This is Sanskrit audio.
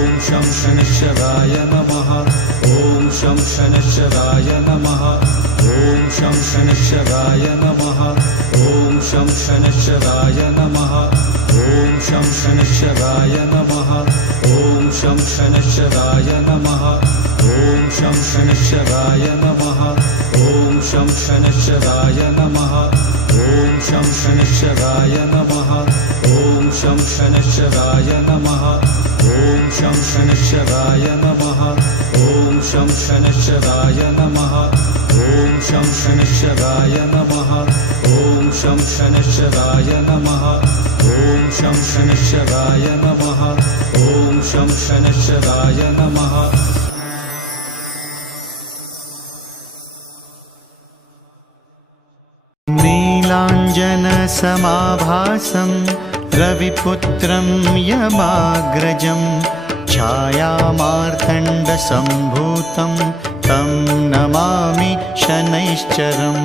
ॐ शं शनैश्चराय नमः ॐ शं शनैश्चराय नमः ॐ शं शनैश्चराय नमः ॐ शं शनैश्चराय नमः ॐ शं शनैश्चराय नमः ॐ शं शनैश्चराय नमः ॐ शं शनैश्चराय नमः ॐ शं शनैश्चराय नमः ॐ शं शनैश्चराय नमः ॐ शं शनैश्चराय नमः ॐ शं शनैश्चराय नमः ॐ शं शनैश्चराय नमः ॐ शं शनैश्चराय नमः ॐ शं शनैश्चराय नमः ॐ शं शनैश्चराय नमः ॐ शं शनैश्चराय नमः नीलाञ्जनसमाभासं रविपुत्रं यमाग्रजं छायामार्तण्डसम्भूतं तं नमामि शनैश्चरम्।